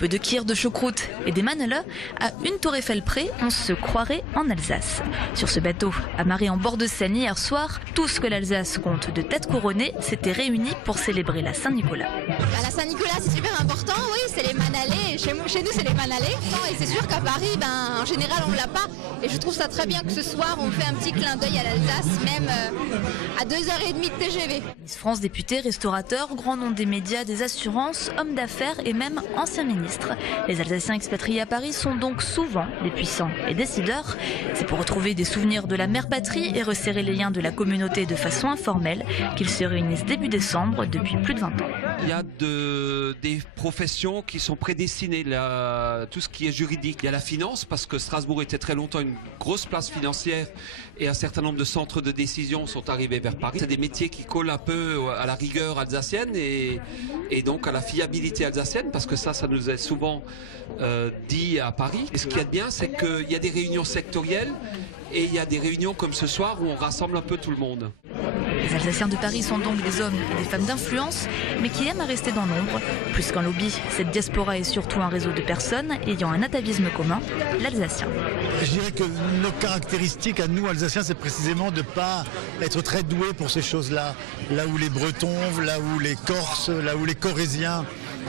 peu de kir, de choucroute et des maneleux, à une tour Eiffel près, on se croirait en Alsace. Sur ce bateau, amarré en bord de Seine hier soir, tout ce que l'Alsace compte de têtes couronnées s'était réuni pour célébrer la Saint-Nicolas. La Saint-Nicolas, c'est super important, oui, c'est les manalais. Chez nous, c'est les manalais. Et c'est sûr qu'à Paris, en général, on ne l'a pas. Et je trouve ça très bien que ce soir, on fait un petit clin d'œil à l'Alsace, même à 2h30 de TGV. Miss France, députés, restaurateurs, grand nom des médias, des assurances, hommes d'affaires et même anciens ministres. Les Alsaciens expatriés à Paris sont donc souvent des puissants et décideurs. C'est pour retrouver des souvenirs de la mère patrie et resserrer les liens de la communauté de façon informelle qu'ils se réunissent début décembre depuis plus de 20 ans. Il y a des professions qui sont prédestinées, tout ce qui est juridique. Il y a la finance, parce que Strasbourg était très longtemps une grosse place financière et un certain nombre de centres de décision sont arrivés vers Paris. C'est des métiers qui collent un peu à la rigueur alsacienne et donc à la fiabilité alsacienne, parce que ça nous est souvent dit à Paris. Et ce qu'il y a de bien, c'est qu'il y a des réunions sectorielles et il y a des réunions comme ce soir où on rassemble un peu tout le monde. Les Alsaciens de Paris sont donc des hommes et des femmes d'influence, mais qui aiment à rester dans l'ombre. Plus qu'un lobby, cette diaspora est surtout un réseau de personnes ayant un atavisme commun, l'alsacien. Je dirais que nos caractéristiques à nous, Alsaciens, c'est précisément de ne pas être très doués pour ces choses-là. Là où les Bretons, là où les Corses, là où les Corésiens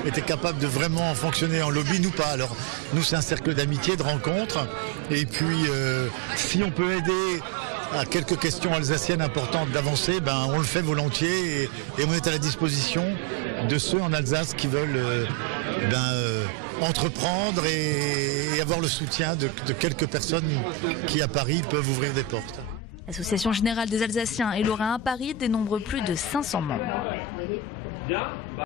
étaient capables de vraiment fonctionner en lobby, nous pas. Alors nous, c'est un cercle d'amitié, de rencontres. Et puis, si on peut aider à quelques questions alsaciennes importantes d'avancer, on le fait volontiers et on est à la disposition de ceux en Alsace qui veulent entreprendre et avoir le soutien de quelques personnes qui à Paris peuvent ouvrir des portes. L'Association générale des Alsaciens et Lorrains à Paris dénombre plus de 500 membres.